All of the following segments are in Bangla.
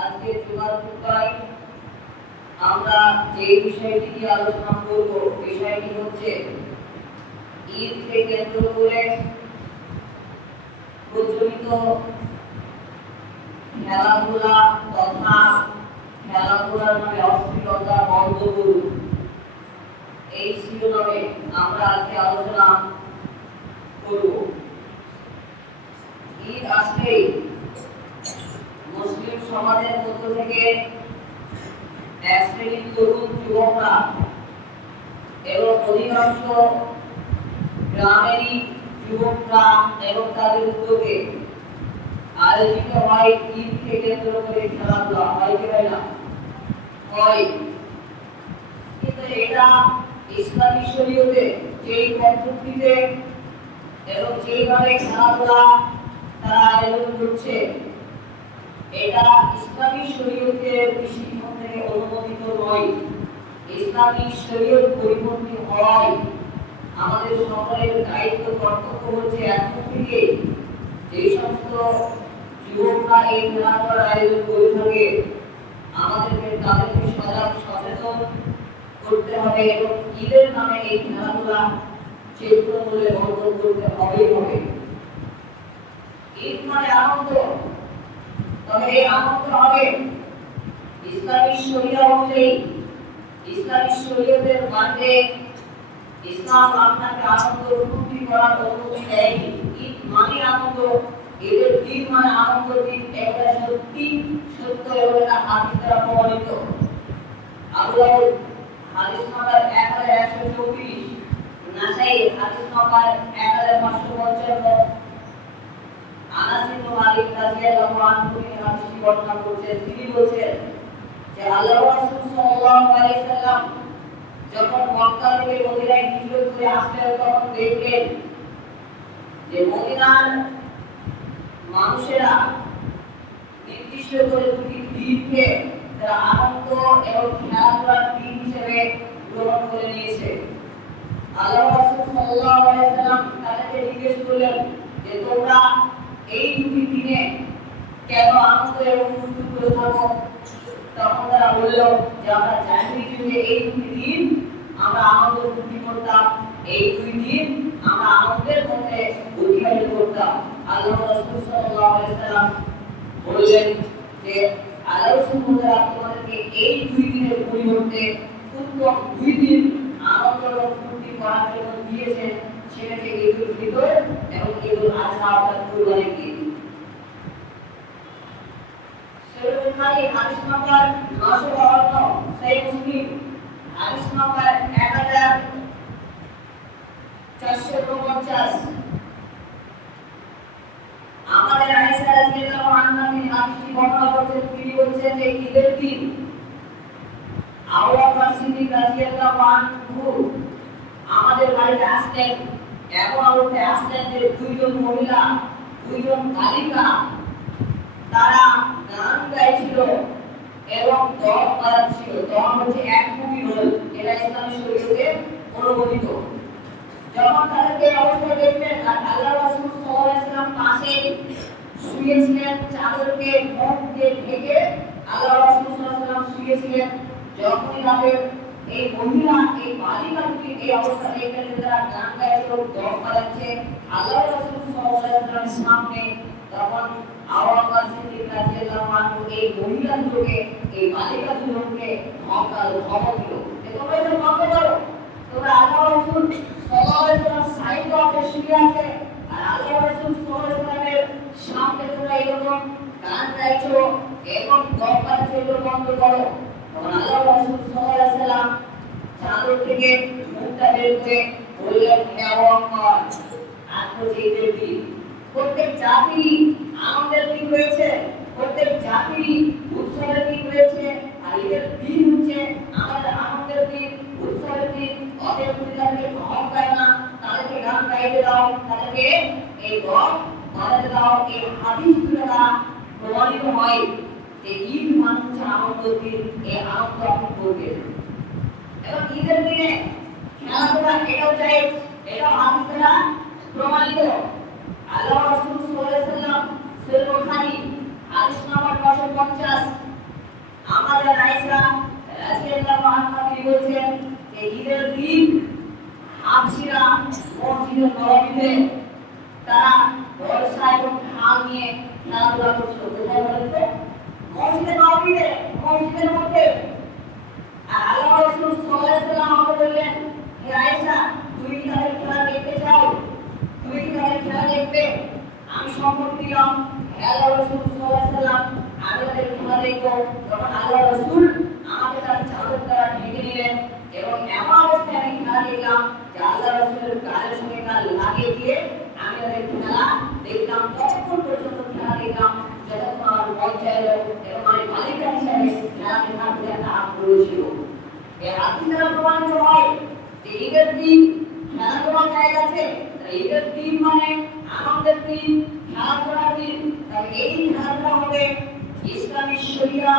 আজকে জুমার খুতবায় আমরা যে বিষয়টি নিয়ে আলোচনা করব বিষয়টি হচ্ছে ঈদকে কেন্দ্র করে প্রচলিত খেলাধুলা তথা খেলাধুলার নামে অশ্লীলতা বন্ধ করুন, এই শিরোনামে আমরা আজকে আলোচনা করব। ঈদ আসলেই মুসলিম সমাজের মধ্য থেকে এক শ্রেণীর তরুণ যুবকরা এবং অধিকাংশ গ্রামেরই যুবকরা এবং তাদের উদ্যোগে আয়োজিত হয় ঈদকে কেন্দ্র করে খেলাধুলা। হয় কি হয় না? হয়। কিন্তু এটা ইসলামী শরীয়তে যেই পদ্ধতিতে এবং যেইভাবে খেলাধুলা তারা আয়োজন করছে, এটা ইসলামী শরীয়তের দৃষ্টিকোণ থেকে অনুমোদিত নয়। ইসলামী শরীয়ত পরিপন্থী হয়। আমাদের সকলের দায়িত্ব কর্তব্য হচ্ছে এখন থেকে যে সমস্ত যুবকরা এই খেলাধুলার আয়োজন করে থাকে আমাদেরকে তাদেরকে সচেতন করতে হবে এবং ঈদের নামে এই খেলাধুলা যে কোনো মূল্যে বন্ধ করতে হবে। ঈদ মানে আনন্দ, তবে এই আনন্দ হবে ইসলামী শরিয়া অনুযায়ী। ইসলামী শরীয়তের মাঝে ইসলাম আপনাকে আনন্দ ফুর্তি করার অনুমতি দেয়নি। ঈদ মানে আনন্দ, ঈদের দিন মানে আনন্দ দিন, এটা সত্যি সত্য এবং এটা হাদিস দ্বারা প্রমাণিত। আবু দাউদ হাদিস নাম্বার 1134, নাসাই হাদিস নাম্বার 1555, আনাস ইবনে মালিক রাদিয়াল্লাহু আনহু এই হাদিসটি বর্ণনা করেছেন। তিনি বলেন যে আল্লাহর রাসূল সাল্লাল্লাহু আলাইহি সাল্লাম যখন মক্কা থেকে মদিনায় হিজরত করে আসলেন তখন দেখলেন যে মদিনার মানুষেরা নির্দিষ্ট করে দুটি দিনকে তারা আনন্দ এবং খেলাধুলার দিন হিসেবে গ্রহণ করে নিয়েছে। আল্লাহর রাসূল সাল্লাল্লাহু আলাইহি সাল্লাম তাদেরকে জিজ্ঞেস করলেন যে তোমরা এই দুটি দিনে কেন আনন্দ এবং ফুর্তি করে থাকো? তখন তারা বলল যে আমরা জাহিলি যুগে এই দুটি দিন আমরা আনন্দ ফুর্তি করতাম, এই দুই দিন আমরা আনন্দের মধ্যে অতিবাহিত করতাম। আল্লাহর রাসূল সাল্লাল্লাহু আলাইহি সাল্লাম বললেন যে আল্লাহর রাসূল তোমাদেরকে এই দুই দিনের পরিবর্তে উত্তম দুই দিন আনন্দ এবং ফুর্তি করার জন্য দিয়েছেন, সেটাকে ঈদুল ফিতর এবং ঈদুল আযহা অর্থাৎ কুরবানির ঈদ। সহিহ বুখারী হাদিস নাম্বার 952, সহিহ মুসলিম হাদিস নাম্বার 1450। আমাদের আয়েশা রাদিয়াল্লাহু আনহা এই হাদিসটি বর্ণনা করেছেন। তিনি বলেছেন যে ঈদের দিন আবু বকর সিদ্দিক রাদিয়াল্লাহু আনহু আমাদের বাড়িতে আসলেন। এমন অবস্থায় আসলেন যে দুইজন মহিলা, দুইজন বালিকা তারা গান গাইছিল এবং দম বাজাচ্ছিল। দম হচ্ছে এক মুখী রোল, এটা ইসলামী শরীয়তে অনুমোদিত। যখন তাদেরকে অবস্থায় দেখলেন, আল্লাহর রাসূল সাল্লাল্লাহু আলাইহি সাল্লাম পাশে শুয়েছিলেন, চাদরকে মুখ দিয়ে ঢেকে আল্লাহর রাসূল সাল্লাল্লাহু আলাইহি সাল্লাম শুয়েছিলেন। যখনই তাদের এই মহিলা এই বালিকা দুটি এই অবস্থা দেখলেন যে তারা গান গাইছে এবং দম বাজাচ্ছে আল্লাহর রাসূল সাল্লাল্লাহু আলাইহি সাল্লামের সামনে, তখন আবু বকর সিদ্দিক রাদিয়াল্লাহু আনহু এই মহিলা দুটোকে এই বালিকা দুটোকে ধমক দিল যে তোমরা এটা বন্ধ করো, তোমরা আল্লাহর রাসূল সাল্লাল্লাহু আলাইহি সাল্লাম সাইড করতে শিখে আছে আর আল্লাহর রাসূল সাল্লাল্লাহু আলাইহি সাল্লামের সামনে তোমরা এরকম গান গাইছো এবং দম বাজাচ্ছো, এটা বন্ধ করো। তখন আল্লাহর রাসূল সাল্লাল্লাহু আলাইহি সাল্লাম চাদর থেকে মুখটা বের করে বললেন, হে আবু বকর, আজ হচ্ছে ঈদের দিন, প্রত্যেক জাতি আনন্দের দিন রয়েছে, প্রত্যেক জাতি উৎসবের দিন রয়েছে, আর ঈদের দিন হচ্ছে আমাদের আনন্দের দিন, উৎসবের দিন। অতএব তুমি তাদেরকে গম গায় না, তাদেরকে গান গাইতে দাও, তাদেরকে এই গম বাজাতে দাও। এই হাদিস দ্বারা প্রমাণিত হয় যে ঈদ মানে হচ্ছে আনন্দের দিন, এই আনন্দ আপনি করবেন। এবং ঈদের দিনে খেলাধুলা এটাও চাই, এটা হাদিস দ্বারা প্রমাণিত। আল্লাহর রাসূল সাল্লাল্লাহু আলাইহি সাল্লাম সহিহ বুখারী হাদিস নাম্বার 1150 আমাদের আয়েশা রাদিয়াল্লাহু আনহা কি বলছেন যে ঈদের দিন হাফসিরা মসজিদে নববীতে তারা বর্ষা এবং ঢাল নিয়ে খেলাধুলা করছিল। কোথায় বলেন তো? মসজিদে নববীতে, মসজিদের মধ্যে। আর আল্লাহ রাসূল সাল্লাল্লাহু আলাইহি ওয়াসাল্লাম আমাকে বললেন, হে আয়েশা, তুমি কি তাদের খেলা দেখতে চাও? তুমি কি তাদের খেলা দেখবে? আমি সম্মতি দিলাম। হে আল্লাহ রাসূল সাল্লাল্লাহু আলাইহি ওয়াসাল্লাম, আমি তাদের খেলা দেখব। তখন আল্লাহ রাসূল আমাকে তার চাদর দ্বারা ঢেকে দিলেন এবং এমন অবস্থায় আমি খেলা দেখলাম যে আল্লাহ রাসূলের গালের সঙ্গে গাল লাগিয়ে দিয়ে আমি তাদের খেলা দেখলাম। ততক্ষণ পর্যন্ত খেলা দেখলাম যতক্ষণ আমার মন চাইলো এবং আমি মালিকা হিসাবে খেলা দেখার প্রতি একটা আগ্রহ ছিল। এই হাদিস দ্বারা প্রমাণিত হয় যে ঈদের দিন খেলাধুলার জায়গা আছে। ঈদের দিন মানে আনন্দের দিন, খেলাধুলার দিন। তাই এই খেলাধুলা হবে ইসলামী শরিয়া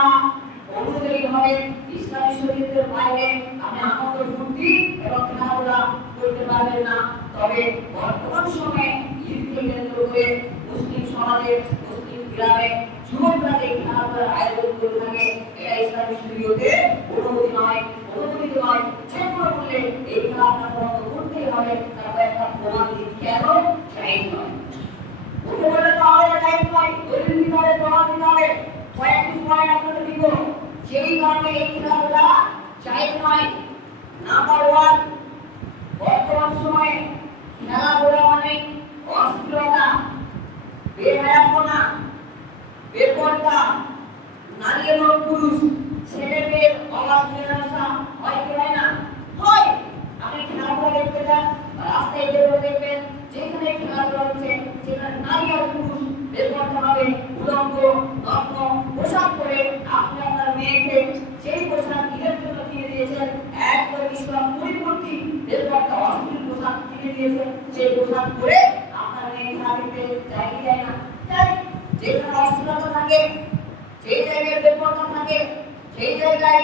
অনুযায়ী হবে। ইসলামী শরীয়তের বাইরে আপনি আনন্দ ফুর্তি এবং খেলাধুলা করতে পারবেন না। তবে বর্তমান সময়ে ঈদকে কেন্দ্র করে মুসলিম সমাজে, মুসলিম গ্রামে যুবকরা এই খেলাধুলার আয়োজন করে থাকে। এটা ইসলামী শরীয়তে অনুমোদিত নয়, অনুমোদিত নয়। যে কোনো মূল্যে এই খেলা আপনার বন্ধ করতেই হবে। তারপর একটা প্রমাণ দিন কেন জায়েজ নয়। উঠে বললে তো আমাদের জায়েজ নয়, দলিল দিতে হবে, প্রমাণ দিতে হবে। কয়েকটি পয়েন্ট আপনাদের দিব যেই কারণে এই খেলাধুলা জায়েজ নয়। নাম্বার 1, বর্তমান সময়ে খেলাধুলা মানে অশ্লীলতা, বেহায়াপনা, বেপরদা, নারী এবং পুরুষ, ছেলে মেয়ের অবাধ মেলামেশা হয় কি হয় না? হয়। আপনি খেলাধুলা দেখতে যান, রাস্তায় বেরোলে দেখবেন যেখানে খেলাধুলা হচ্ছে সেখানে নারী আর পুরুষ বেপরদা ভাবে উলঙ্গ নগ্ন পোশাক পরে আপনি আপনার মেয়েকে সেই পোশাক ঈদের জন্য কিনে দিয়েছেন, একদম ইসলাম পরিপন্থী বেপরদা অশ্লীল পোশাক কিনে দিয়েছেন, সেই পোশাক পরে আপনার মেয়ে খেলা দেখতে যায় কি যায় না? যায়। যেখানে অশ্লীলতা থাকে, সেই জায়গায় বেপরদা থাকে, সেই জায়গায়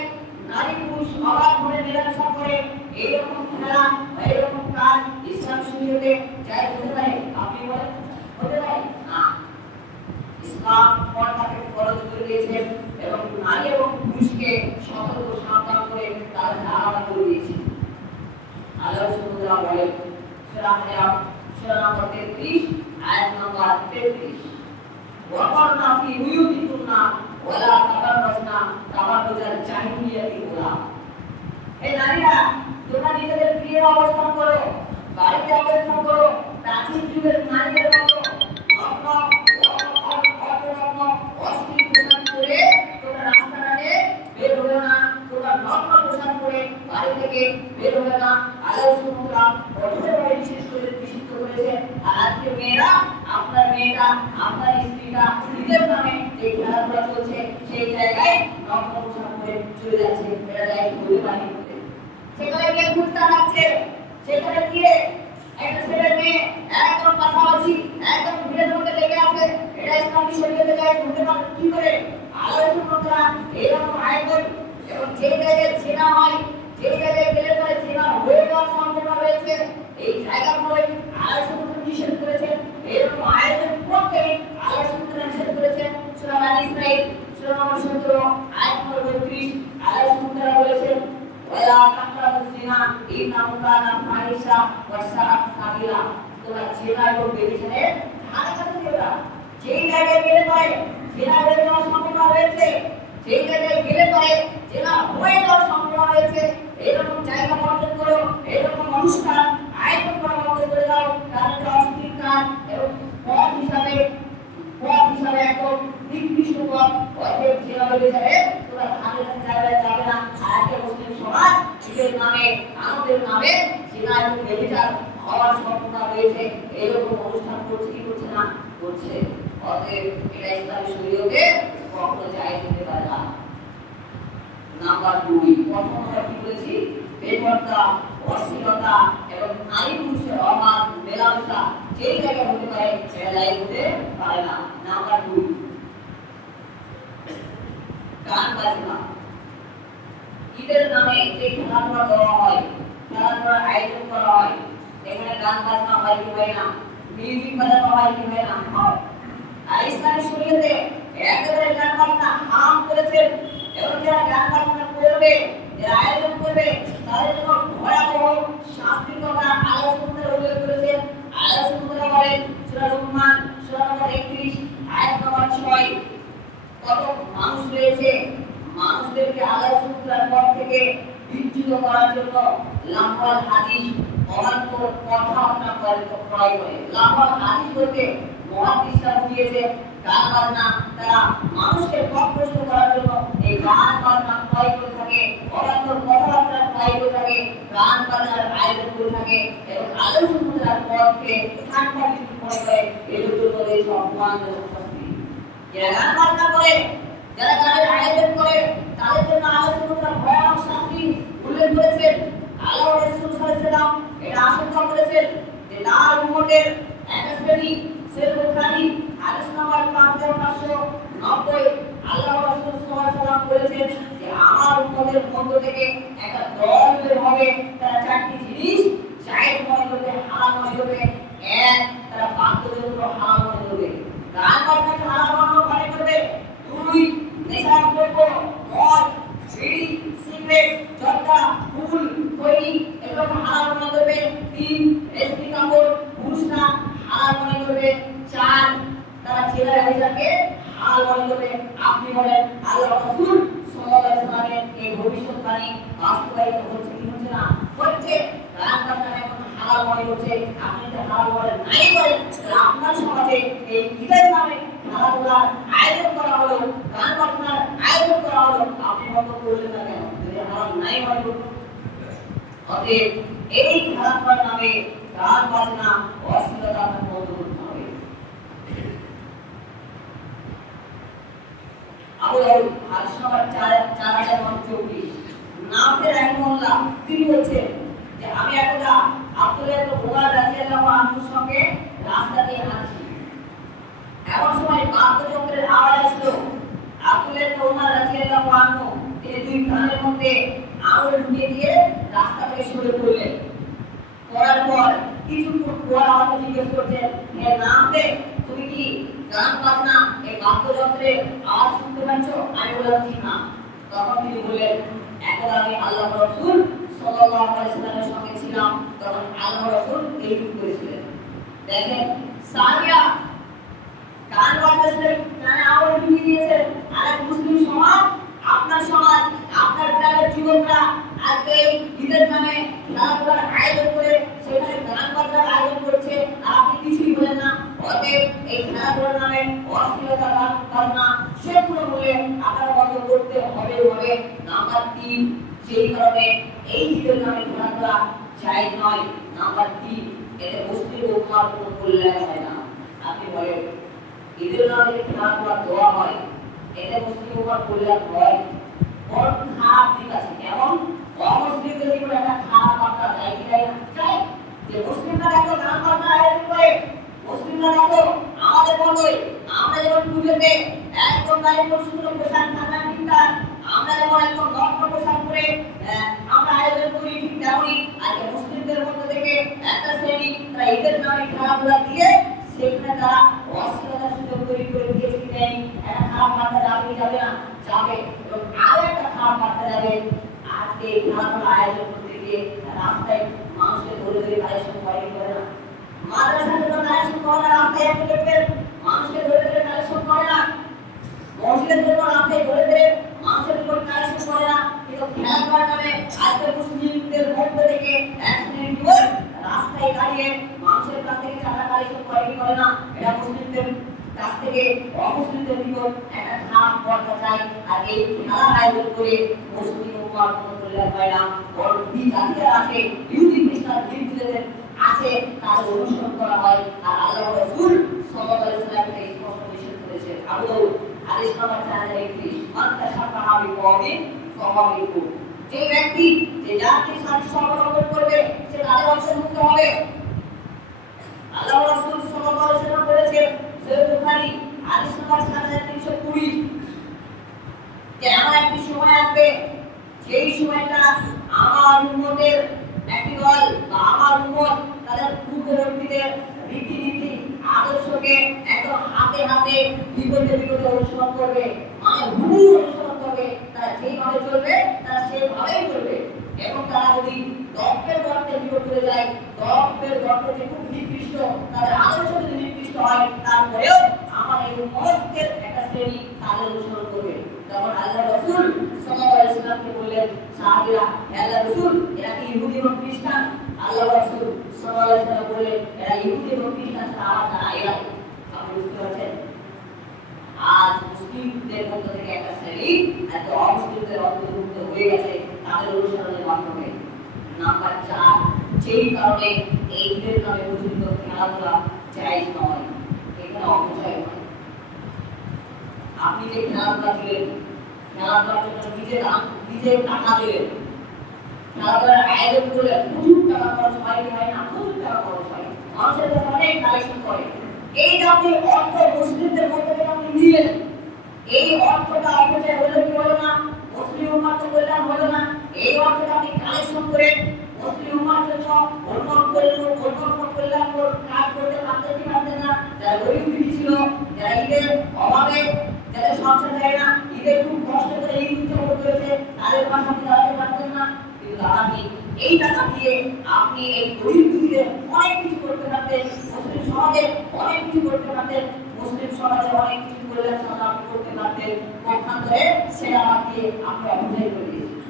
নারী পুরুষ অবাধ মনে মেলামেশা করে, এইরকম খেলা এইরকম কাজ ইসলাম শরীয়তে জায়েজ হতে পারে? আপনি বলেন হতে পারে না। ইসলাম পর্দাকে ফরজ করে দিয়েছেন এবং নারী এবং পুরুষকে সতর্ক সাবধান করে তাদের আলাদা করে দিয়েছেন। আল্লাহ সুবহানাহু বলেন সূরা আহজাব সূরা নম্বর 33 আয়াত নম্বর 33, ওয়াকারনা ফি বুয়ুতিকুন্না ওয়ালা তাবাররাজনা তাবাররুজাল জাহিলিয়াতিল উলা। এই নারীরা তোমরা নিজেদের গৃহে অবস্থান করো, বাড়িতে অবস্থান করো, প্রাচীন যুগের নারীদের মতো অশ্লীল পোশাক পরে তোমরা রাস্তাঘাটে বের হবে না, তোমরা নগ্ন পোশাক পরে বাড়ি থেকে বের হবে না। আল্লাহ সুবহানাহু কঠোরভাবে বিশেষ করে নিষিদ্ধ করেছে। আর আজকে মেয়েরা, আপনার মেয়েটা, আপনার স্ত্রীটা নিজের নামে যে খেলাধুলা চলছে সেই জায়গায় নগ্ন পোশাক পরে চলে যাচ্ছে। এটা জায়েজ হতে পারে? সেখানে গিয়ে ঘুরতে যাচ্ছে, সেখানে গিয়ে একটা ছেলে মেয়ে একদম পাশাপাশি একদম ভিড়ের মধ্যে লেগে আছে, এটা ইসলামী শরীয়তে জায়েজ হতে পারে কি করে? আল্লাহ সুবহানাহু এরকম আয়াত এবং যে জায়গায় জেনা হয়, যে জায়গায় গেলে পরে জেনা হয়ে যাওয়ার সম্ভাবনা রয়েছে, এই জায়গাগুলোয় আল্লাহ সুবহানাহু নিষেধ করেছেন। এরকম আয়াতের পক্ষে আল্লাহ সুবহানাহু নিষেধ করেছেন। সূরা বানী ইসরাঈল সূরা নম্বর 17 আয়াত নম্বর 32 আল্লাহ সুবহানাহু বলেছেন, ওয়ালা তাকরাবুজ জিনা ইন্নাহু কানা ফাহিশা ওয়া সাআত সাবিলা। তোমরা জিনা এবং ব্যভিচারের ধারে কাছে যেও না। যেই জায়গায় গেলে পরে জিনা হয়ে যাওয়ার সম্ভাবনা রয়েছে, যেই জায়গায় গেলে পরে জিনা হয়ে যাওয়ার সম্ভাবনা রয়েছে, এরকম জায়গা বর্জন করো, এরকম অনুষ্ঠান আয়োজন করা বন্ধ করে দাও। কারণ এটা অশ্লীল কাজ এবং পথ হিসাবে একদম নিকৃষ্ট পথ। অতএব জিনা ব্যভিচারে তোমরা ধারে কাছে যাবে না। আজকে মুসলিম সমাজ ঈদের নামে, আনন্দের নামে জিনা এবং ব্যভিচার হওয়ার সম্ভাবনা রয়েছে। এইরকম অনুষ্ঠান করছে কি করছে না? করছে। অতএব এটা ইসলামী শরীয়তে কখনো জায়েজ হতে পারে না। নাম্বার 2, প্রথম আমরা কি বলেছি? বেপরদা, অশ্লীলতা এবং নারী পুরুষের অবাধ মেলামেশা যেই জায়গায় হতে পারে সেটা জায়েজ হতে পারে না। নাম্বার 2, গান বাজনা। ঈদের নামে যে খেলাধুলা করা হয়, খেলাধুলার আয়োজন করা হয়, এখানে গান বাজনা হয় কি হয় না? মিউজিক বাজানো হয় কি হয় না? আর ইসলামী শরীয়তে একেবারে গান বাজনা 6 কত মানুষ রয়েছে, মানুষদেরকে আল্লাহ সুবহানাহু পথ থেকে বিচ্যুত করার জন্য লাম্বা হাদিস অবান্তর কথা আপনার প্রয়োগ করে। লাম্বা হাদিস বলতে মুহাদ্দিসরা বুঝিয়েছে গান বাজনা, তারা মানুষকে পথভ্রষ্ট করার জন্য এই গান বাজনা প্রয়োগ করে থাকে, অবান্তর কথাবার্তা প্রয়োগ করে থাকে, গান বাজনার আয়োজন করে থাকে এবং আল্লাহ সুবহানাহু পথকে ঠান্ডা কিছু মনে করে এজন্য করে সম্মানজনক শাস্তি। যারা গান বাজনা করে, যারা গানের আয়োজন করে, তাদের জন্য আল্লাহ সুবহানাহু ভয়ানক শাস্তি উল্লেখ করেছেন। আল্লাহ রাসূল সাল্লাল্লাহু আলাইহি ওয়াসাল্লাম এটা আশঙ্কা করেছেন যে তার উম্মতের একটা শ্রেণী সহিহ বুখারী হাদিস নাম্বার 5590 আল্লাহ রাসূল সাল্লাল্লাহু আলাইহি ওয়াসাল্লাম বলেছেন যে আমার উম্মতের মধ্য থেকে একটা দল বের হবে, তারা চারটি জিনিস জায়েজ মনে করবে, হারাম মনে করবে। এক, তারা বাধ্যদের উপর হারাম মনে করবে, গান বাজনাকে হারাম মনে করবে। দুই, নেশার দ্রব্য, মদ, বিড়ি, সিগারেট, জর্দা, ফুল, খৈনি এগুলো হারাম মনে করবে। তিন, রেশমি কাপড়, পুরুষরা হারাম মনে করবে। চার, তারা ছেলে হিসাবে হারাম মনে করবে। আপনি বলেন আল্লাহ রাসূল সাল্লাল্লাহু আলাইহি ওয়াসাল্লামের এই ভবিষ্যৎবাণী বাস্তবায়িত হচ্ছে কি হচ্ছে না? হচ্ছে। গান বাজনা এখন হারাম মনে করছে, আপনি যদি হারাম বলেন নাই বলেন, আপনার সমাজে এই ঈদের নামে খেলাধুলার আয়োজন করা হলো, গান বাজনার আয়োজন করা হলো, আপনি বন্ধ করলেন না কেন? যদি হারাম নাই মনে করুন। অতএব এই খেলাধুলার নামে গান বাজনা অশ্লীলতা আপনার বন্ধ করতে হবে। আবু দাউদ হাদিস নাম্বার 4024 নাফে রাহিমাহুল্লাহ তিনি বলছেন যে আমি একদা আব্দুল্লাহ ইবনে উমর রাদিয়াল্লাহু আনহুর সঙ্গে রাস্তা দিয়ে হাঁটছি, এমন সময় বাদ্যযন্ত্রের আওয়াজ আসলো। আব্দুল্লাহ ইবনে উমর রাদিয়াল্লাহু আনহু তিনি দুই কানের মধ্যে আঙুল ঢুকিয়ে দিয়ে রাস্তা থেকে সরে পড়লেন। পড়ার পর কিছুক্ষণ পর আমাকে জিজ্ঞেস করছেন, হে নাফে, তুমি কি গান বাজনা এই বাদ্যযন্ত্রের আওয়াজ শুনতে পাচ্ছ? আমি বললাম জি না। তখন তিনি বললেন, একদা আমি আল্লাহর রাসূল সাল্লাল্লাহু আলাইহি ওয়াসাল্লামের সঙ্গে ছিলাম, তখন আল্লাহর রাসূল এইরূপ করেছিলেন। দেখেন সাহাবিয়া গান বাজনা কানে আওয়াজ ঢুকিয়ে দিয়েছেন। আর এক মুসলিম সমাজ, আপনার সমাজ, আপনার গ্রামের যুবকরা আজকে ঈদের নামে খেলাধুলার আয়োজন করে সেখানে গান বাজনার আয়োজন করছে, আর আপনি কিছুই বলেন না। অতএব এই খেলাধুলার নামে অশ্লীলতা গান বাজনা সেগুলো বলে আপনারা বন্ধ করতে হবে। নাম্বার 3, সেই কারণে এই ঈদের নামে খেলাধুলা জায়েজ নয়। নাম্বার 3, এতে মুসলিম উম্মার কোনো কল্যাণ হয় না। আপনি বলেন ঈদের নামে খেলাধুলা দেওয়া হয়, এতে মুসলিম উম্মার কল্যাণ হয়? বড় খারাপ দিক আছে। কেমন? অমুসলিমদের জীবনে একটা খারাপ বার্তা যায় কি যায় না? যায়। যে মুসলিমরা দেখো গান বাজনা আয়োজন করে, মুসলিমরা দেখো আমাদের বন্ধই, আমরা যেমন পুজোতে একদম গায়ে সুন্দর পোশাক থাকা ঠিকঠাক, আমরা যেমন একদম নগ্ন পোশাক পরে আমরা আয়োজন করি, ঠিক তেমনই আজকে মুসলিমদের মধ্যে থেকে একটা শ্রেণী তারা ঈদের নামে খেলাধুলা দিয়ে সেখানে তারা অশ্লীলতার সুযোগ তৈরি করে দিয়েছে কি নেই? একটা খারাপ বার্তা যাবে কি যাবে না? যাবে। এবং আরো একটা খারাপ বার্তা যাবে, আজকে খেলাধুলা আয়োজন করতে গিয়ে রাস্তায় মানুষকে ধরে ধরে কালেকশন করে না। মাদ্রাসার জন্য কালেকশন করে না, রাস্তায় আপনি দেখবেন মানুষকে ধরে ধরে কালেকশন করে না। মসজিদের জন্য রাস্তায় ধরে ধরে মানুষের উপর কালেকশন করে না। কিন্তু খেলাধুলার নামে আজকে মুসলিমদের মধ্য থেকে এক শ্রেণীর যুবক রাস্তায় দাঁড়িয়ে মানুষের কাছ থেকে টাকা কালেকশন করে কি করে না? এটা মুসলিমদের কাছ থেকে অমুসলিমদের নিকট একটা খারাপ বার্তা যায়। আর এই খেলা আয়োজন করে মুসলিম উম্মার কোনো কল্যাণ হয় না। বরং যে জাতিরা আছে, ইহুদি খ্রিস্টান হিন্দুদের আছে, তাদের অনুসরণ করা হয়। আর আল্লাহর রাসূল সাল্লাল্লাহু আলাইহি ওয়াসাল্লাম এই স্পষ্ট নিষেধ করেছেন। আবু দাউদ হাদিস নাম্বার 4031 মান তাশাব্বাহা বিকওমিন ফাহুয়া মিনহুম। যে ব্যক্তি যে জাতির সাথে সহবর্তন করবে সে তাদের অন্তর্ভুক্ত হবে। আল্লাহর রাসূল সাল্লাল্লাহু আলাইহি ওয়াসাল্লাম বলেছেন সহিহ বুখারী হাদিস নাম্বার 7320 যে এমন একটি সময় আসবে সেই সময়টা আমার উম্মতের একটি দল বা আমার উম্মত তাদের পূর্ববর্তীদের রীতিনীতি আদর্শকে একদম হাতে হাতে বিপদে বিপদে অনুসরণ করবে, মানে হুবহু অনুসরণ করবে। তারা যেভাবে চলবে তারা সেভাবেই চলবে। এবং তারা যদি দর্পের গর্তে বিপদ চলে যায়, দর্পের গর্তে যে খুব নিকৃষ্ট, তাদের আদর্শ যদি নিকৃষ্ট হয়, তারপরেও আমার এই উম্মতকে সাহাবীরা আল্লাহ রাসূল এরা কি ইহুদি এবং খ্রিস্টান? আল্লাহ রাসূল সাল্লাল্লাহু আলাইহি ওয়াসাল্লাম বলে এরা ইহুদি এবং খ্রিস্টান ছাড়া আর না এরা। আপনি বুঝতে পারছেন? আজ মুসলিমদের মধ্য থেকে একটা শ্রেণী এত অমুসলিমদের অন্তর্ভুক্ত হয়ে গেছে তাদের অনুসরণের মাধ্যমে। নাম্বার 4, যেই কারণে এই ঈদের নামে প্রচলিত খেলাধুলা জায়েজ নয়, এখানে অপচয় হয়। আপনি যে খেলাধুলা দিলেন, খেলাধুলার জন্য নিজে টাকা দিলেন, খেলাধুলার আয়োজন করলেন, প্রচুর টাকা খরচ হয় কি হয় না? প্রচুর টাকা খরচ হয়, মানুষের কাছে অনেক কালেকশন করে। এই যে আপনি অর্থ মুসলিমদের মধ্যে থেকে আপনি নিলেন, এই অর্থটা অপচয় হলো কি হলো না? মুসলিম উম্মাহ তো কল্যাণ হলো না। এই অর্থটা আপনি কালেকশন করে মুসলিম উম্মাহর জন্য অন্য কল্যাণ কাজ করতে পারতেন কি পারতেন না? যারা গরিব দুঃখী ছিল, যারা ঈদের অভাবে, যাদের সংসার যায় না, ঈদের খুব কষ্ট করে ঈদ উদযাপন করেছে, তাদের পাশে আপনি দাঁড়াতে পারতেন না? কিন্তু আপনি এই টাকা দিয়ে আপনি এই গরিব দুঃখীদের অনেক কিছু করতে পারতেন, মুসলিম সমাজে অনেক কিছু করতে পারতেন, মুসলিম সমাজে অনেক কিছু কল্যাণ সাধন আপনি করতে পারতেন। পক্ষান্তরে সেটা বাদ দিয়ে আপনি অপচয় করে দিয়েছেন।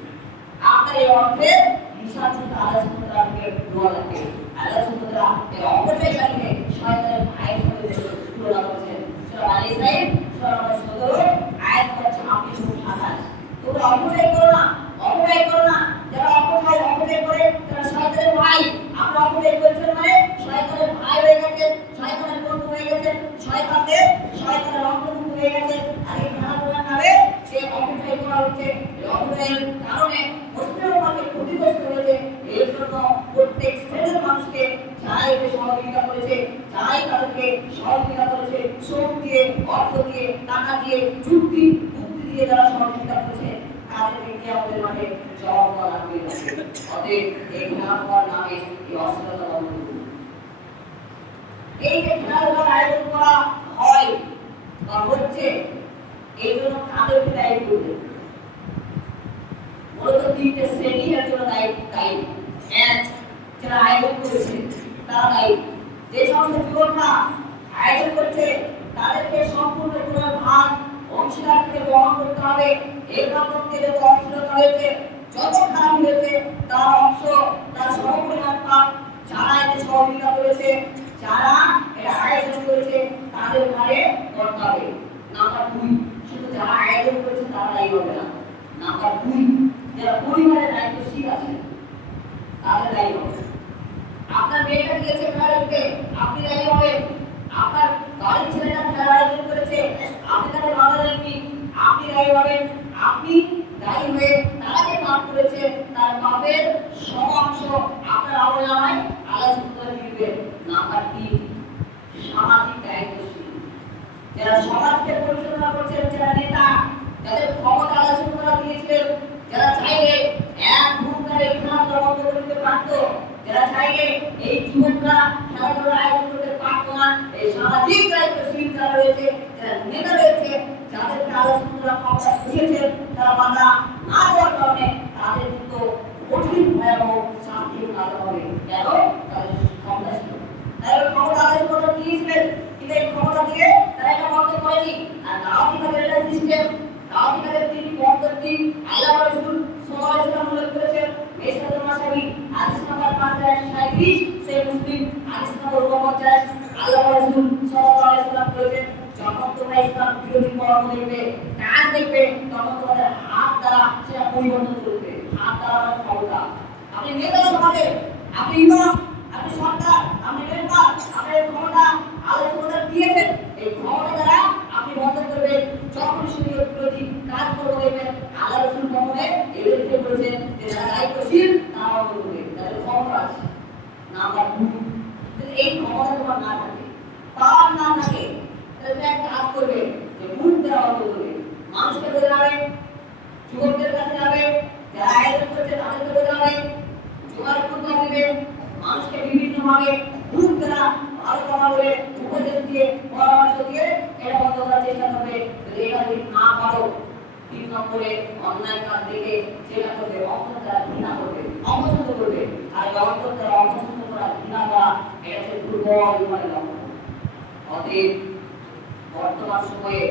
আপনার এই অর্থের হিসাব কিন্তু আল্লাহ সুবহানাহু ওয়া তাআলাকে দেওয়া লাগবে। আল্লাহ সুবহানাহু ওয়া তাআলা এই অপচয়কারীকে শয়তানের ভাইয়ের সাথে তুলনা করেছেন। সূরা আল ইসরাঈল সূরা নম্বর ১৭ আয়াত নম্বর ২৬। তোমরা অপচয় করো না, অপচয় করো না। যারা অপচয় করে তারা শয়তানের ভাই। আমরা অপচয় করছি মানে শয়তানের ভাই হয়ে গেছে, শয়তানের বন্ধু হয়ে গেছে, শয়তানের অন্তর্ভুক্ত হয়ে গেছে। আর এই খেলাধুলার নামে সে অপচয় করা হচ্ছে। এই অপচয়ের কারণে মুসলিম উম্মাহকে ক্ষতিগ্রস্ত হয়েছে। এর জন্য প্রত্যেক শ্রেণীর মানুষকে যারা এতে সহযোগিতা করেছে, যারাই তাদেরকে সহযোগিতা করেছে, শ্রম দিয়ে, অর্থ দিয়ে, টাকা দিয়ে, যুক্তি দিয়ে যারা সহযোগিতা করেছে, তাদেরকে কি আমাদের মাঠে জবাব দেওয়া লাগবে। অতএব এই খেলাধুলার নামে এই অশ্লীলতা বন্ধ করুন। এই যে খেলাধুলার আয়োজন করা হয় বা হচ্ছে, এই জন্য তাদেরকে দায়ী করবে। মূলত 3টে শ্রেণী এর জন্য দায়ী। এক, যারা আয়োজন করেছে তারা দায়ী। যে সমস্ত যুবকরা আয়োজন করছে তাদেরকে সম্পূর্ণ পুরো ভাগ অংশীদার থেকে বহন করতে হবে। এর মাধ্যমে যত অশ্লীলতা হয়েছে, যত খারাপ হয়েছে, তার অংশ, তার সমপরিমাণ পাপ। যারা এতে সহযোগিতা করেছে, যারা এটা আয়োজন করেছে, তাদের ঘাড়ে করতে হবে। নাম্বার 2, শুধু যারা আয়োজন করেছে তারা দায়ী হবে না। নাম্বার 2, যারা পরিবারের দায়িত্বশীল আছে তাদের দায়ী হবে। আপনার মেয়েটা দিয়েছে খেলাতে, আপনি দায়ী হবেন। আপনার বাড়ির ছেলেটা খেলার আয়োজন করেছে, আপনি তাকে বাধা দেননি, আপনি দায়ী হবেন। আপনি দায়ী হয়ে তারা যে পাপ করেছে তার পাপের অংশ আপনার আমলনামায় আল্লাহ সুবহানাহু ওয়া তাআলা দিবেন। নাম্বার 3, সামাজিক দায়িত্বশীল। যারা সমাজকে পরিচালনা করছেন, যারা নেতা, যাদের ক্ষমতা আল্লাহ সুবহানাহু ওয়া তাআলা দিয়েছিলেন, যারা চাইলে এক ঘন্টার এই খেলাধুলা বন্ধ করতে পারত, যারা চাইলে এই যুবকরা খেলাধুলার আয়োজন করতে পারত না, এই সামাজিক দায়িত্বশীল যারা রয়েছে, যারা নেতা রয়েছে, যাদেরকে আল্লাহ সুবহানাহু ওয়া তাআলা ক্ষমতা দিয়েছেন, তারা বাধা না দেওয়ার কারণে তাদের কিন্তু কঠিন ভয়াবহ শাস্তি পেতে হবে। কেন? তাদের ক্ষমতা ছিল, তাদের ক্ষমতা আল্লাহ সুবহানাহু ওয়া তাআলা দিয়েছিলেন, কিন্তু এই ক্ষমতা দিয়ে তারা এটা বন্ধ করেনি। আর দাওয়াতি কাজের একটা সিস্টেম, দাওয়াতি কাজের 3টি পদ্ধতি আল্লাহ রাসূল সাল্লাল্লাহু আলাইহি ওয়াসাল্লাম উল্লেখ করেছেন। মেশকাতুল মাসাবি হাদিস নাম্বার ৫৩৭, সে মুসলিম হাদিস নাম্বার ৪৯। আল্লাহ রাসূল সাল্লাল্লাহু আলাইহি ওয়াসাল্লাম বলেছেন, যখন তোমরা ইসলাম বিরোধী কর্ম দেখবে, কাজ দেখবে, তখন তোমাদের হাত দ্বারা সেটা পরিবর্তন করবে। হাত দ্বারা মানে ক্ষমতা। আপনি নেতা সমাজে, আপনি ইমাম, আপনি সরকার, আপনি মেম্বার, আপনার ক্ষমতা আল্লাহ সুবহানাহু ওয়া তাআলা দিয়েছেন। এই ক্ষমতা দ্বারা আপনি বন্ধ করবেন। যখন শরীয়ত বিরোধী কাজ করবে দেখবেন, আল্লাহ রাসূল কখনো এদেরকে বলেছেন যে যারা দায়িত্বশীল তারা বন্ধ করবে, যাদের ক্ষমতা আছে। নাম্বার 2, যদি এই ক্ষমতা তোমার না থাকে, পাওয়ার না থাকে, তাহলে এক কাজ করবে যে ভোট দেওয়া বন্ধ করবে। মানুষকে বোঝাবে, যুবকদের কাছে যাবে, যারা আয়োজন করছে তাদেরকে বোঝাবে, জোগাড় করতে দিবে, মানুষকে বিভিন্নভাবে ভোট দেওয়া ভালো কথা বলে উপদেশ দিয়ে পরামর্শ দিয়ে এটা বন্ধ করার চেষ্টা করবে। যদি এটা যদি না পারো, 3 নম্বরে অন্যায় কাজ দেখে যেটা করবে, অন্তর ঘৃণা করবে, অপছন্দ করবে। আর এই অন্তর দ্বারা অপছন্দ করা, ঘৃণা করা, এটা হচ্ছে দুর্বল ইমানের লক্ষণ। অতএব বর্তমান সময়ে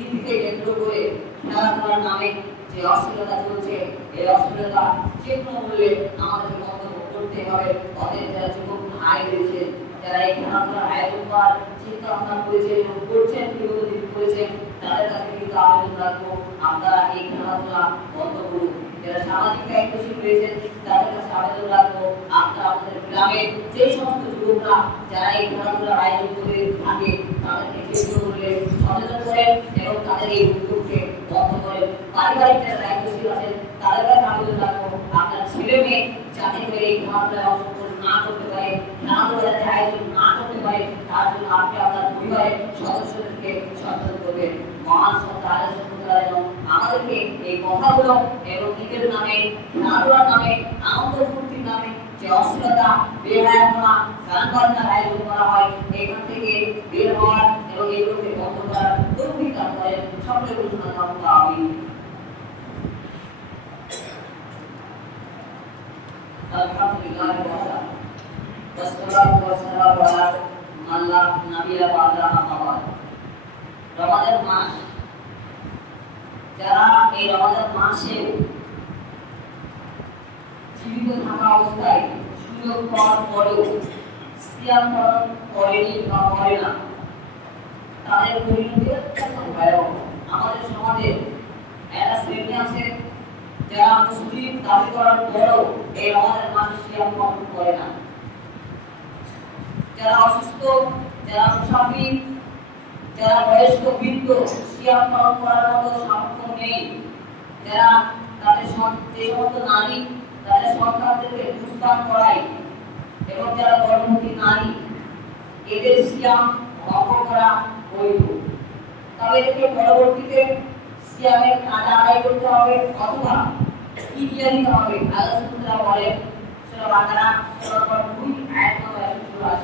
ঈদকে কেন্দ্র করে খেলাধুলার নামে যে অশ্লীলতা চলছে, এই অশ্লীলতা যে কোনো মূল্যে আমাদেরকে বন্ধ করতে হবে। অনেক যারা যুবক ভাই রয়েছে, যারা এই খেলাধুলার আয়োজন করার চিন্তা ভাবনা করেছে এবং করছেন, বিগত দিন করেছেন, তাদের কাছে কিন্তু আবেদন রাখবো আপনারা এই খেলাধুলা বন্ধ করুন। যারা সামাজিক দায়িত্বশীল রয়েছেন তাদের কাছে আবেদন রাখবো আপনারা আমাদের গ্রামের যে সমস্ত যুবকরা যারা এই খেলাধুলার আয়োজন করে থাকে তাদেরকে চেষ্টা করলে সচেতন করেন এবং তাদের এই উদ্যোগকে বন্ধ করেন। পারিবারিক যারা দায়িত্বশীল আছেন তাদের কাছে আবেদন রাখবো আপনার ছেলে মেয়ে যাতে করে এই খেলাধুলায় অংশগ্রহণ না করতে পারে, খেলাধুলা যাতে আয়োজন না করতে পারে, তার জন্য আপনি আপনার পরিবারের সদস্যদেরকে সচেতন করবেন। মহান সত্তা আমাদেরকে এই কথাগুলো এবং ঈদের নামে, খেলাধুলার নামে, আনন্দ ফুর্তির নামে যে অশ্লীলতা, বেহায়াপনা, গান বাজনার আয়োজন করা হয়, এখান থেকে বের হওয়ার এবং এগুলোকে বন্ধ করার তৌফিক দান করেন। সকলে বলুন আল্লাহুম্মা আমিন। আলহামদুলিল্লাহ ওয়াসসালাতু ওয়াসসালামু আলা মান লা নাবিয়্যা বা'দা আম্মা বা'দ। রমাদান মাস, যারা এই রমাদান মাসে জীবিত থাকা অবস্থায় সুযোগ পাওয়ার পরেও সিয়াম পালন করেনি বা করে না, তাদের পরিণতি অত্যন্ত ভয়াবহ। আমাদের সমাজে একটা শ্রেণী আছে যারা মুসলিম দাবি করার পরেও এই রমাদান মাসে সিয়াম পালন করে না। যারা অসুস্থ, যারা মুসাফির, যারা বয়স্ক বৃদ্ধ, সিয়াম পালন করার মতো সামর্থ্য নেই, যারা তাদের যে সমস্ত নারী তাদের সন্তানদেরকে দুধপান করায় এবং যারা গর্ভবতী নারী, এদের সিয়াম ভঙ্গ করা বৈধ। তবে এদেরকে পরবর্তীতে সিয়ামের কাজা আদায় করতে হবে অথবা ফিদিয়া দিতে হবে। আল্লাহ সুবহানাহু বলেন সূরা বাকারা সূরা নম্বর 2 আয়াত নম্বর 184,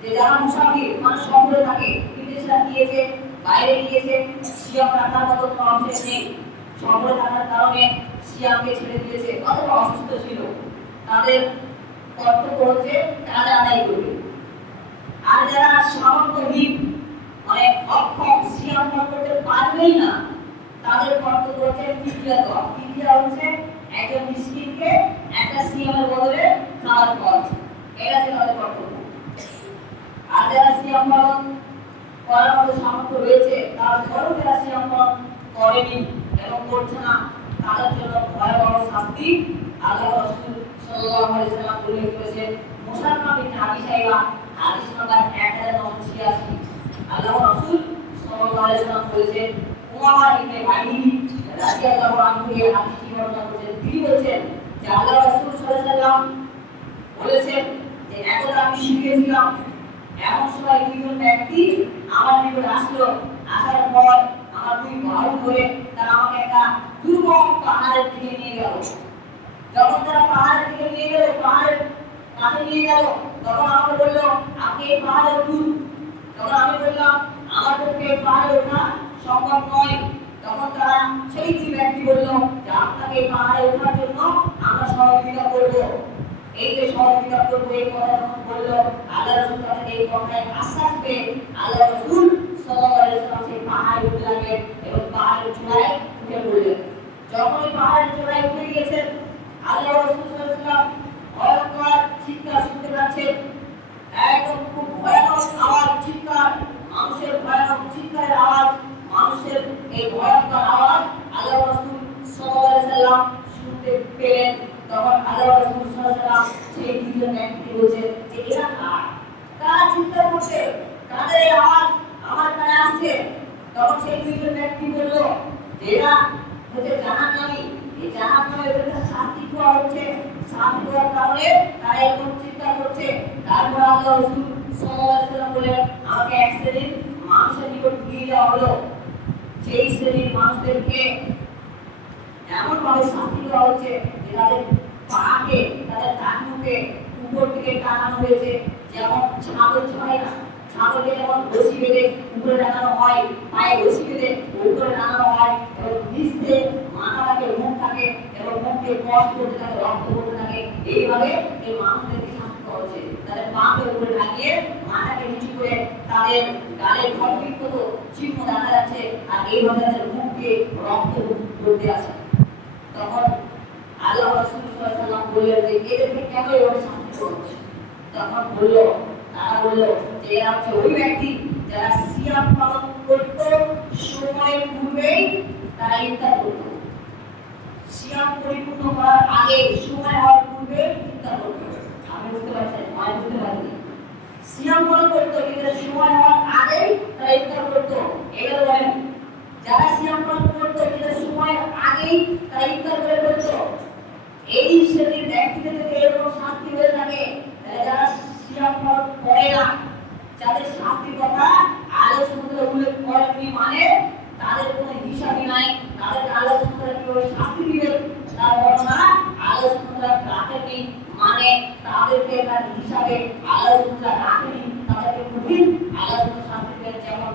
যে যারা মুসাফির মানে শহরে থাকে, বিদেশে গিয়েছে, বাইরে গিয়েছে, সিয়াম রাখার মতো অবস্থা নেই, শহরে থাকার কারণে সিয়ামকে ছেড়ে দিয়েছে অথবা অসুস্থ ছিল, তাদের কর্তব্য হচ্ছে কাজা আদায় করবে। আর যারা সামর্থ্যহীন মানে অক্ষম, সিয়াম করতে পারবেই না, তাদের কর্তব্য হচ্ছে ফিদিয়া দেওয়া। ফিদিয়া হচ্ছে একজন মিসকিনকে একটা সিয়ামের বদলে খাবার খাওয়া, এটা হচ্ছে তাদের কর্তব্য। আর যারা সিয়াম পালন করার মতো সামর্থ্য রয়েছে তারপরেও যারা সিয়াম পালন করেনি এবং করছে না, তাদের জন্য ভয়াবহ শাস্তি আল্লাহ রাসূল সাল্লাল্লাহু আলাইহি ওয়াসাল্লাম উল্লেখ করেছেন। মুসান্নাফ ইবনে আবি শাইবা হাদিস নাম্বার 1986। আল্লাহ রাসূল সাল্লাল্লাহু আলাইহি ওয়াসাল্লাম বলেছেন, উমামা ইবনে বাহিনী রাদিয়াল্লাহু আনহু এই হাদিসটি বর্ণনা করেছেন। তিনি বলেছেন যে আল্লাহ রাসূল সাল্লাল্লাহু আলাইহি ওয়াসাল্লাম বলেছেন যে একদা আমি শিখেছিলাম, এমন সময় দুইজন ব্যক্তি আমার নিকটে আসলো, আসার পর আমার দুই বাহু ধরে তারা আমাকে একটা দুর্গম পাহাড়ের দিকে নিয়ে গেল। যখন তারা পাহাড়ের দিকে নিয়ে গেল, পাহাড়ের কাছে নিয়ে গেল, তখন আমাকে বললো আপনি এই পাহাড়ে উঠুন। তখন আমি বললাম আমার পক্ষে এই পাহাড়ে ওঠা সম্ভব নয়। তখন তারা সেই দুই ব্যক্তি বললো যে আপনাকে এই পাহাড়ে ওঠার জন্য আমরা সহযোগিতা করবো। এই যে সহযোগিতা করবো এই কথা যখন বললো, আল্লাহ রাসূল তাদের এই কথায় আশ্বাস পেয়ে আল্লাহ রাসূল সাল্লাল্লাহু আলাইহি ওয়াসাল্লাম সেই পাহাড়ে উঠতে লাগলেন এবং পাহাড়ের চূড়ায় উঠে পড়লেন। যখন এই পাহাড়ের চূড়ায় উঠে গিয়েছেন, আল্লাহ রাসূল সাল্লাল্লাহু আলাইহি ওয়াসাল্লাম ভয়ঙ্কর চিৎকার শুনতে পাচ্ছেন। একদম খুব ভয়ানক আওয়াজ, চিৎকার, মানুষের ভয়ানক চিৎকারের আওয়াজ, মানুষের এই ভয়ঙ্কর আওয়াজ আল্লাহ রাসূল সাল্লাল্লাহু আলাইহি ওয়াসাল্লাম শুনতে পেলেন। তখন আল্লাহ রাসূল সাল্লাল্লাহু আলাইহি ওয়াসাল্লাম সেই দুইজন ব্যক্তিকে বলছেন যে এরা কারা চিৎকার করছে, কাদের এই আওয়াজ আমার কানে আসছে। তখন সেই দুইজন ব্যক্তি বলল যে এরা হচ্ছে জাহান্নামী, এই জাহান্নামে এদেরকে শাস্তি দেওয়া হচ্ছে, শাস্তি দেওয়ার কারণে তারা এরকম চিৎকার করছে। তারপর আল্লাহ রাসূল সাল্লাল্লাহু আলাইহি ওয়াসাল্লাম বললেন আমাকে এক শ্রেণীর মানুষের নিকট নিয়ে যাওয়া হলো। সেই শ্রেণীর মানুষদেরকে এমন ভাবে শাস্তি দেওয়া হচ্ছে যে তাদের পাকে, তাদের টাকনুকে উপর দিকে টানানো হয়েছে, যেমন ছাগল ছড়ায় না, ছাগলকে যেমন রশি বেঁধে উপরে টানানো হয়, পায়ে রশি বেঁধে উপরে টানানো হয় এবং নিচে মাথাটাকে, মুখটাকে এবং মুখকে কষ্ট করতে থাকে, রক্ত করতে থাকে। এইভাবে এই মানুষদেরকে শাস্তি দেওয়া হচ্ছে। তাদের পাকে উপরে টাঙিয়ে মাথাকে নিচু করে তাদের গালে ক্ষতবিক্ষত চিহ্ন দেখা যাচ্ছে। এইভাবে তাদের মুখকে রক্ত করতে আসে। তখন আল্লাহ রাসূল সাল্লাল্লাহু আলাইহি ওয়াসাল্লাম বললেন যে এদেরকে কেন এভাবে শাস্তি করছে? তখন তারা বলল যে এরা হচ্ছে ওই ব্যক্তি যারা সিয়াম পালন করত সময়ের পূর্বেই তারা ইফতার করত। সিয়াম পরিপূর্ণ করার আগে সময় হওয়ার পূর্বে ইফতার করত। আমি বুঝতে পারছি, আমি বুঝতে পারছি। সিয়াম পালন করত কিন্তু সময় হওয়ার আগে তারা ইফতার করত। এবার বলেন যারা সিয়াম পালন করত কিন্তু সময়ের আগেই তারা ইফতার করে করত, এই শ্রেণীর ব্যক্তিদের যদি এরকম শাস্তি হয়ে থাকে, তাহলে যারা সিয়াম পালন করে না, যাদের শাস্তির কথা আলোচনা উল্লেখ করেননি, মানে তাদের কোনো হিসাবই নাই, তাদের আলোচনা কিভাবে শাস্তি দিবেন তার বর্ণনা আলোচনা রাখেনি, মানে তাদেরকে তার হিসাবে আলোচনা রাখেনি, তাদেরকে কঠিন আলোচনা শাস্তি দেন। যেমন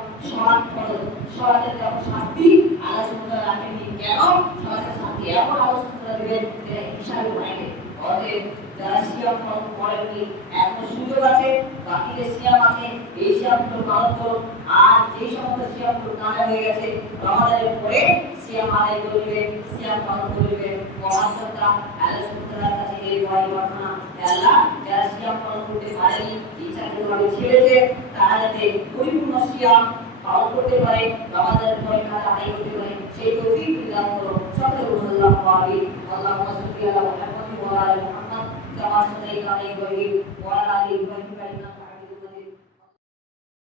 সমাজের যেমন শাস্তি আলোচনা রাখেনি, কেন সমাজের শাস্তি এমন আলোচনা দেবেন যে হিসাবে বাইরে। অতএব যারা সিয়াম পালন করেননি এখনো সুযোগ আছে, বাকি যে সিয়াম আছে এই সিয়ামগুলো পালন করুন। আর যে সমস্ত সিয়ামগুলো কাজা হয়ে গেছে রমাদানের পরে সিয়াম আদায় করবে, সিয়াম পালন করবে। মহাসত্তা আল্লাহ সুবহানাহু কাছে এই দোয়াই প্রার্থনা, আল্লাহ যারা সিয়াম পালন করতে পারেনি, ইচ্ছাকৃতভাবে ছেড়েছে, তারা যাতে পরিপূর্ণ সিয়াম পালন করতে পারে, রমাদানের পরে কাজা আদায় করতে পারে, সেই তৌফিক দান করো। সকলে বললাম আমিন। আল্লাহুম্মা সাল্লি আলা মুহাম্মাদ ওয়া আলা মুহাম্মাদ কামা সাল্লাইতা আলা ইব্রাহিম ওয়া আলা আলি ইব্রাহিম